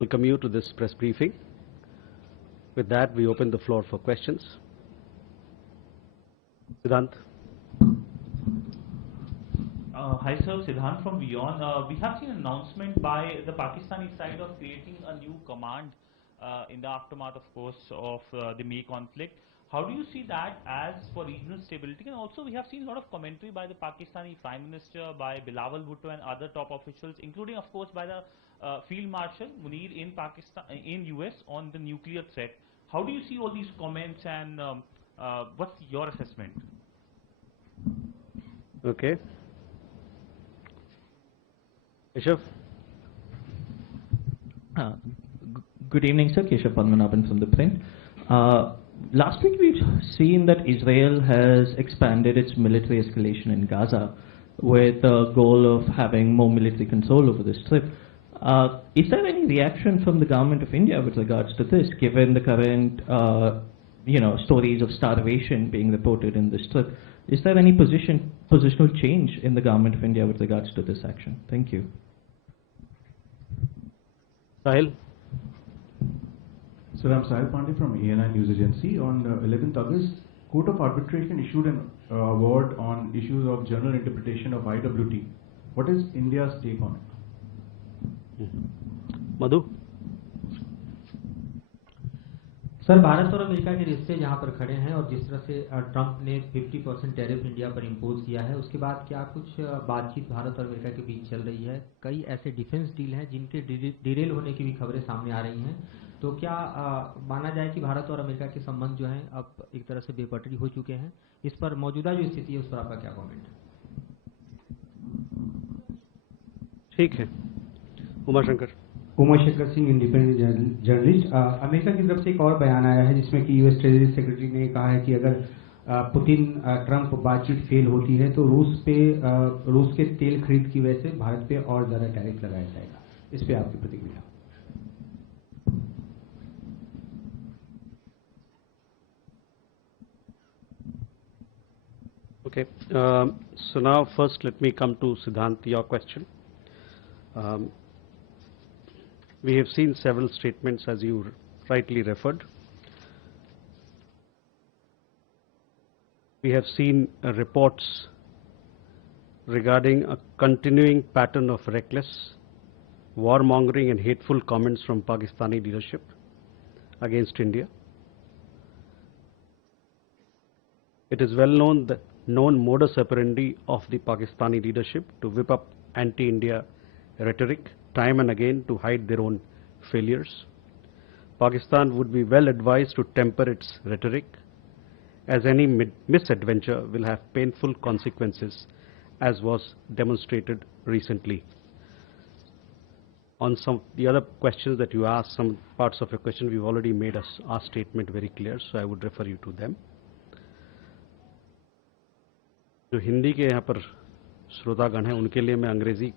Welcome you to this press briefing. With that, we open the floor for questions. Siddhant. Hi sir, Siddhant from Beyond. We have seen an announcement by the Pakistani side of creating a new command in the aftermath, of course, of the May conflict. How do you see that as for regional stability? And also, we have seen a lot of commentary by the Pakistani Prime Minister, by Bilawal Bhutto and other top officials, including, of course, by the Field Marshal Munir in Pakistan, in US, on the nuclear threat. How do you see all these comments, and what's your assessment? Okay. Keshav. Good evening, sir. Keshav Padmanabhan from The Print. Last week we've seen that Israel has expanded its military escalation in Gaza with the goal of having more military control over the Strip. Is there any reaction from the government of India with regards to this, given the current stories of starvation being reported in the Strip? Is there any positional change in the government of India with regards to this action? Thank you. Sahil. Sir, I'm Sahil Pandey from ANI News Agency. On 11th August, Court of Arbitration issued an award on issues of general interpretation of IWT. What is India's take on it? Madhu. Sir, Bharat और America के रिश्ते जहां पर खड़े हैं और जिस तरह से ट्रंप ने 50% टैरिफ इंडिया पर इम्पोज किया है, उसके बाद क्या कुछ बातचीत भारत और अमेरिका के बीच चल रही है? कई ऐसे डिफेंस डील हैं जिनके डिरेल होने की भी खबरें सामने आ रही हैं। तो क्या माना जाए कि भारत और अमेरिका के संबंध जो हैं अब एक तरह से बेपटरी हो चुके हैं? इस पर मौजूदा जो स्थिति है उस पर आपका क्या कमेंट है? ठीक है। Umashankar Singh, independent journalist. America की तरफ से एक और बयान आया है जिसमें कि यूएस ट्रेजरी सेक्रेटरी ने कहा है कि अगर पुतिन ट्रंप बातचीत फेल होती है तो रूस के तेल खरीद की वजह से भारत पे और ज्यादा टैरिफ लगाया जाएगा। इस पे आपकी प्रतिक्रिया? Okay. So now first let me come to Siddhant, your question. We have seen several statements as you rightly referred. We have seen reports regarding a continuing pattern of reckless, warmongering and hateful comments from Pakistani leadership against India. It is well known that modus operandi of the Pakistani leadership to whip up anti-India rhetoric time and again to hide their own failures. Pakistan would be well advised to temper its rhetoric, as any misadventure will have painful consequences, as was demonstrated recently. On some the other questions that you asked, some parts of your question, we've already made our statement very clear, so I would refer you to them. जो हिंदी के यहाँ पर श्रोतागण हैं उनके लिए मैं अंग्रेजी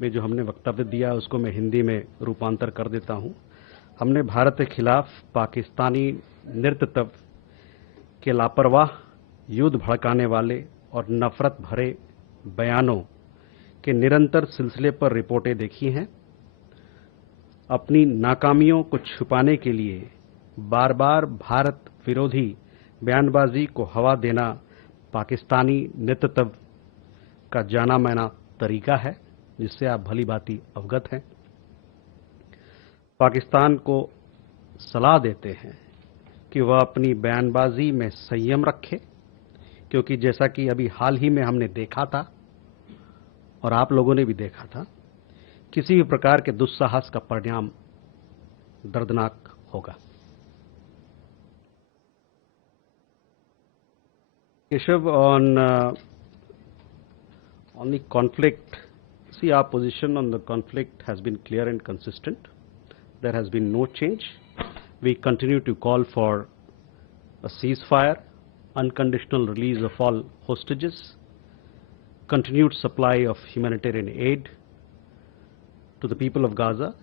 में जो हमने वक्तव्य दिया उसको मैं हिंदी में रूपांतर कर देता हूँ। हमने भारत के खिलाफ पाकिस्तानी नेतृत्व के लापरवाह, युद्ध भड़काने वाले और नफरत भरे बयानों के निरंतर सिलसिले पर रिपोर्टें देखी हैं। अपनी नाकामियों को छुपाने के लिए बार बार भारत विरोधी बयानबाजी को हवा देना पाकिस्तानी नेतृत्व का जाना माना तरीका है, जिससे आप भली भांति अवगत हैं। पाकिस्तान को सलाह देते हैं कि वह अपनी बयानबाजी में संयम रखे, क्योंकि जैसा कि अभी हाल ही में हमने देखा था और आप लोगों ने भी देखा था, किसी भी प्रकार के दुस्साहस का परिणाम दर्दनाक होगा। Keshav, on the conflict, see, our position on the conflict has been clear and consistent. There has been no change. We continue to call for a ceasefire, unconditional release of all hostages, continued supply of humanitarian aid to the people of Gaza,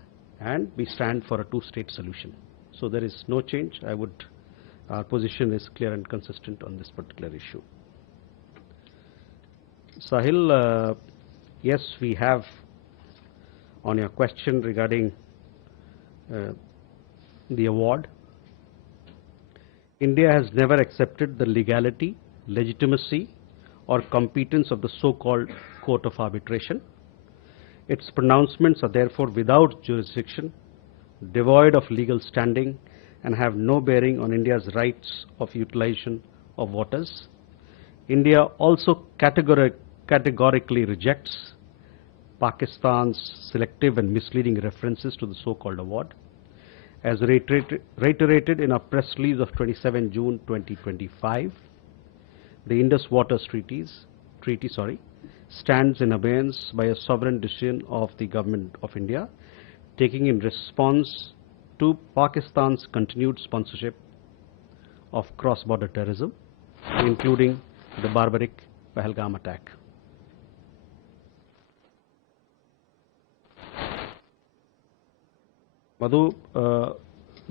and we stand for a two-state solution. So there is no change. Our position is clear and consistent on this particular issue. Sahil, yes, we have, on your question regarding the award. India has never accepted the legality, legitimacy, or competence of the so-called Court of Arbitration. Its pronouncements are therefore without jurisdiction, devoid of legal standing, and have no bearing on India's rights of utilization of waters. India also categorically rejects Pakistan's selective and misleading references to the so-called award. As reiterated in a press release of 27 June 2025, the Indus Waters Treaty stands in abeyance by a sovereign decision of the Government of India, taking in response to Pakistan's continued sponsorship of cross-border terrorism, including the barbaric Pahalgam attack. Madhu,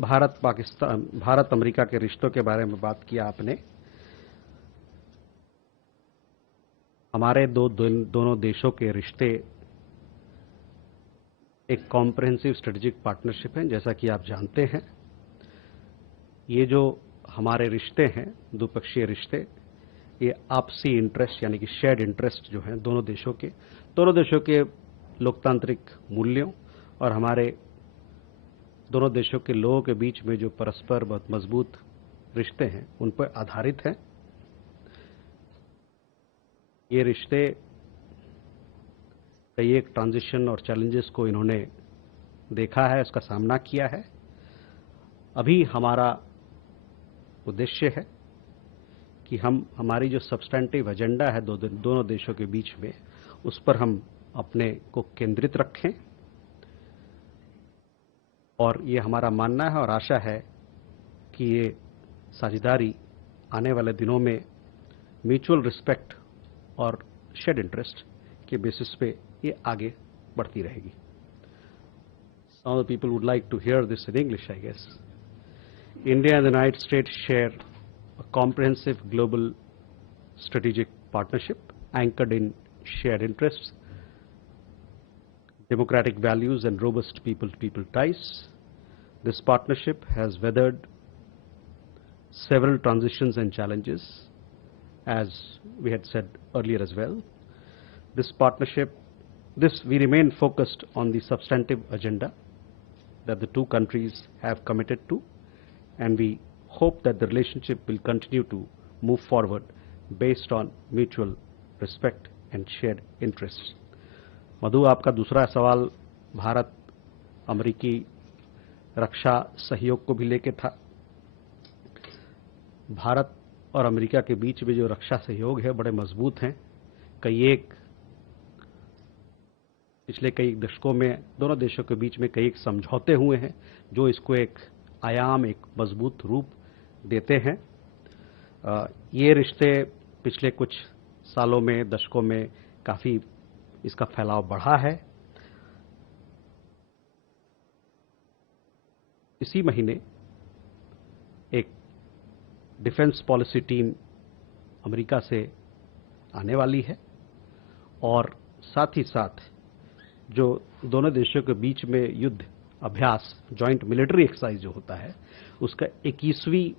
Bharat America के रिश्तों के बारे में बात किया आपने। हमारे दोनों देशों के रिश्ते एक कॉम्प्रिहेंसिव स्ट्रेटेजिक पार्टनरशिप है, जैसा कि आप जानते हैं। ये जो हमारे रिश्ते हैं, द्विपक्षीय रिश्ते, ये आपसी इंटरेस्ट यानी कि शेयर्ड इंटरेस्ट जो हैं दोनों देशों के लोकतांत्रिक मूल्यों और हमारे दोनों देशों के लोगों के बीच में जो परस्पर बहुत मजबूत रिश्ते हैं उन पर आधारित हैं। ये रिश्ते कई एक ट्रांजिशन और चैलेंजेस को इन्होंने देखा है, उसका सामना किया है। अभी हमारा उद्देश्य है कि हम हमारी जो सब्सटेंटिव एजेंडा है दोनों देशों के बीच में, उस पर हम अपने को केंद्रित रखें, और ये हमारा मानना है और आशा है कि ये साझेदारी आने वाले दिनों में म्यूचुअल रिस्पेक्ट और शेयर्ड इंटरेस्ट के बेसिस पे ये आगे बढ़ती रहेगी। Some of the people would like to hear this in English, I guess. India and the United States share a comprehensive global strategic partnership anchored in shared interests, democratic values, and robust people-to-people ties. This partnership has weathered several transitions and challenges, as we had said earlier as well. We remain focused on the substantive agenda that the two countries have committed to, and we hope that the relationship will continue to move forward based on mutual respect and shared interests. मधु, आपका दूसरा सवाल भारत अमेरिकी रक्षा सहयोग को भी लेके था। भारत और अमेरिका के बीच में जो रक्षा सहयोग है बड़े मजबूत हैं। पिछले कई दशकों में दोनों देशों के बीच में कई एक समझौते हुए हैं जो इसको एक आयाम, एक मजबूत रूप देते हैं। ये रिश्ते पिछले कुछ सालों में, दशकों में काफ़ी इसका फैलाव बढ़ा है। इसी महीने एक डिफेंस पॉलिसी टीम अमेरिका से आने वाली है, और साथ ही साथ जो दोनों देशों के बीच में युद्ध अभ्यास, जॉइंट मिलिट्री एक्सरसाइज जो होता है, उसका 21वीं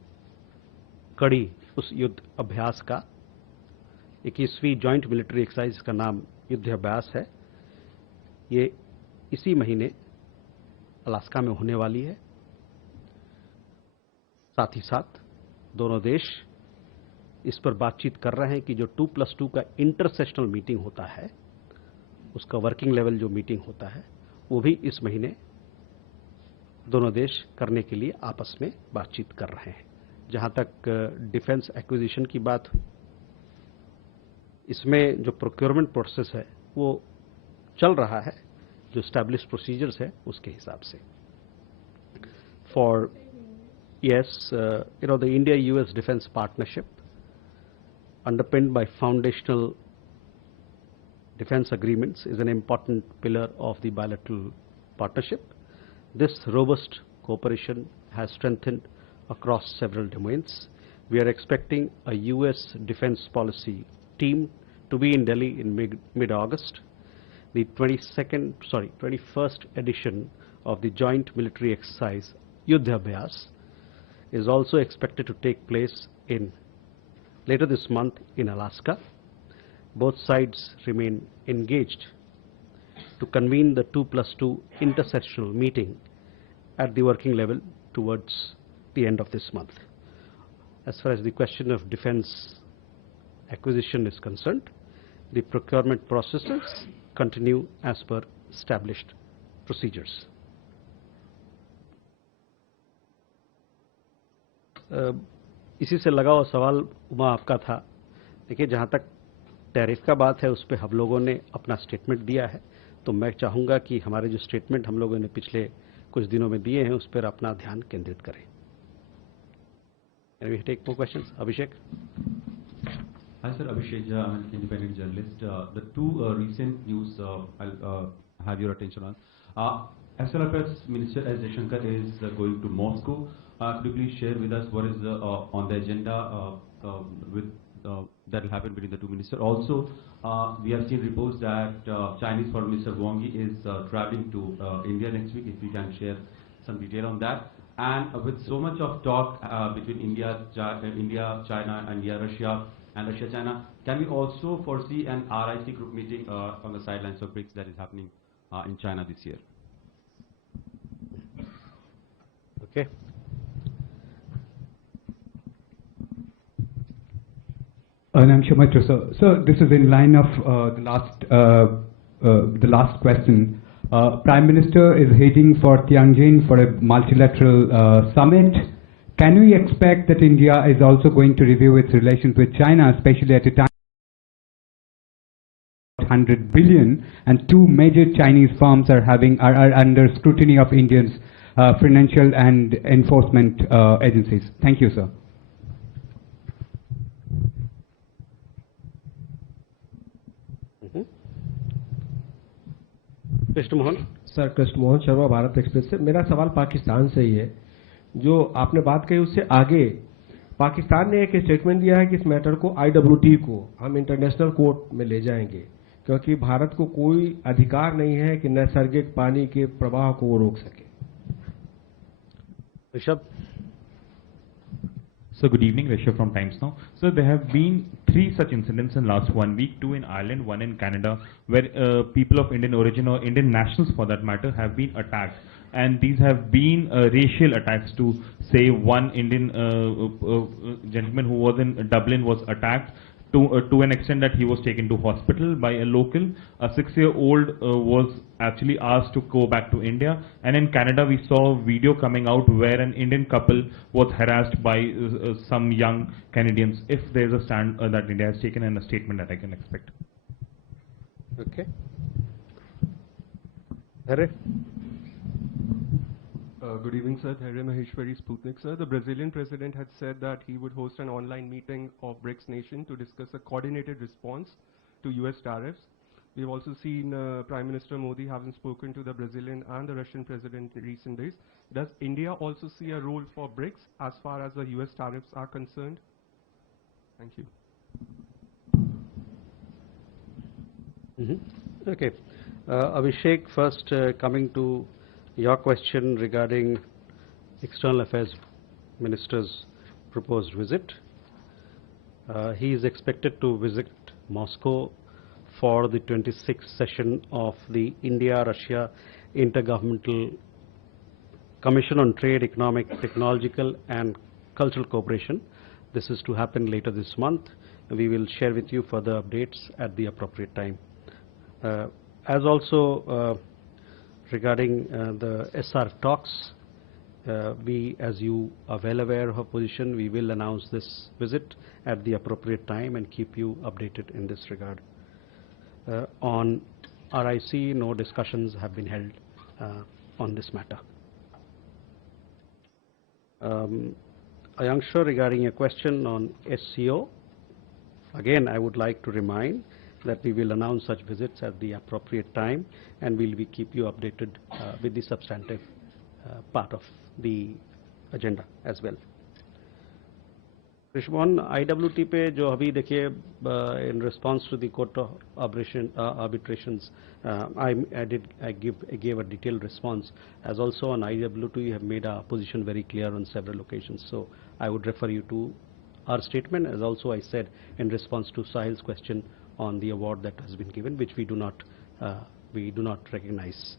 कड़ी उस युद्ध अभ्यास का 21वीं जॉइंट मिलिट्री एक्सरसाइज का नाम युद्ध अभ्यास है। ये इसी महीने अलास्का में होने वाली है। साथ ही साथ दोनों देश इस पर बातचीत कर रहे हैं कि जो 2+2 का इंटरसेशनल मीटिंग होता है, उसका वर्किंग लेवल जो मीटिंग होता है, वो भी इस महीने दोनों देश करने के लिए आपस में बातचीत कर रहे हैं। जहां तक डिफेंस एक्विजिशन की बात हुई, इसमें जो प्रोक्योरमेंट प्रोसेस है वो चल रहा है, जो एस्टैब्लिश्ड प्रोसीजर्स है उसके हिसाब से। For the India-US defense partnership, underpinned by foundational defense agreements, is an important pillar of the bilateral partnership. This robust cooperation has strengthened across several domains. We are expecting a US defense policy team to be in Delhi in mid-August. The 21st edition of the joint military exercise Yuddha Abhyas is also expected to take place later this month in Alaska. Both sides remain engaged to convene the 2+2 intersessional meeting at the working level towards the end of this month. As far as the question of defense acquisition is concerned, the procurement processes continue as per established procedures. इसी से लगा हुआ सवाल उमा आपका था। देखिए, जहाँ तक टैरिफ का बात है उस पर हम लोगों ने अपना स्टेटमेंट दिया है, तो मैं चाहूँगा कि हमारे जो स्टेटमेंट हम लोगों ने पिछले कुछ दिनों में दिए हैं उस पर अपना ध्यान केंद्रित करें। Can we take more questions? Abhishek? Hi sir, Abhishek Jha, I'm an independent journalist. The two recent news I'll have your attention on. External Affairs Minister S. Jaishankar is going to Moscow. Could you please share with us what is on the agenda that will happen between the two ministers? Also, we have seen reports that Chinese Foreign Minister Wang Yi is traveling to India next week. If we can share some detail on that. And with so much of talk between India, China, India, Russia, and Russia-China, can we also foresee an RIC group meeting on the sidelines of BRICS that is happening in China this year? Okay. I'm Shumatra, sir. Sir, this is in line of the last question. Prime Minister is heading for Tianjin for a multilateral summit. Can we expect that India is also going to review its relations with China, especially at a time 100 billion, and two major Chinese firms are under scrutiny of Indians' financial and enforcement agencies? Thank you, sir. Krishna Mohan. Sir, Krishna Mohan Sharma, Bharat express से। मेरा सवाल पाकिस्तान से ही है। जो आपने बात कही उससे आगे पाकिस्तान ने एक स्टेटमेंट दिया है कि इस मैटर को IWT को हम इंटरनेशनल कोर्ट में ले जाएंगे, क्योंकि भारत को कोई अधिकार नहीं है कि नैसर्गिक पानी के प्रवाह को वो रोक सके। Rishabh. So good evening, Rishabh from Times Now. So there have been 3 such incidents in last 1 week, 2 in Ireland, 1 in Canada, where people of Indian origin or Indian nationals for that matter have been attacked. And these have been racial attacks. To say, one Indian gentleman who was in Dublin was attacked to an extent that he was taken to hospital by a local. A 6-year-old was actually asked to go back to India. And in Canada, we saw a video coming out where an Indian couple was harassed by some young Canadians. If there's a stand that India has taken and a statement that I can expect. Okay. Hare. Good evening, sir. Hare Maheshwari, Sputnik. Sir, the Brazilian president had said that he would host an online meeting of BRICS nations to discuss a coordinated response to US tariffs. We've also seen Prime Minister Modi having spoken to the Brazilian and the Russian president in recent days. Does India also see a role for BRICS as far as the US tariffs are concerned? Thank you. Okay. Abhishek, first coming to your question regarding External Affairs Minister's proposed visit. He is expected to visit Moscow for the 26th session of the India-Russia Intergovernmental Commission on Trade, Economic, Technological and Cultural Cooperation. This is to happen later this month. We will share with you further updates at the appropriate time. As also regarding the SR talks, we, as you are well aware of our position, we will announce this visit at the appropriate time and keep you updated in this regard. On RIC, no discussions have been held on this matter. Ayanksha, regarding a question on SCO, again I would like to remind that we will announce such visits at the appropriate time, and we'll keep you updated with the substantive part of the agenda as well. Rishwan, IWT पे जो अभी देखिए in response to the court of arbitrations, I gave a detailed response. As also on IWT, we have made our position very clear on several occasions. So I would refer you to our statement, as also I said in response to Sahil's question on the award that has been given, which we do not recognize.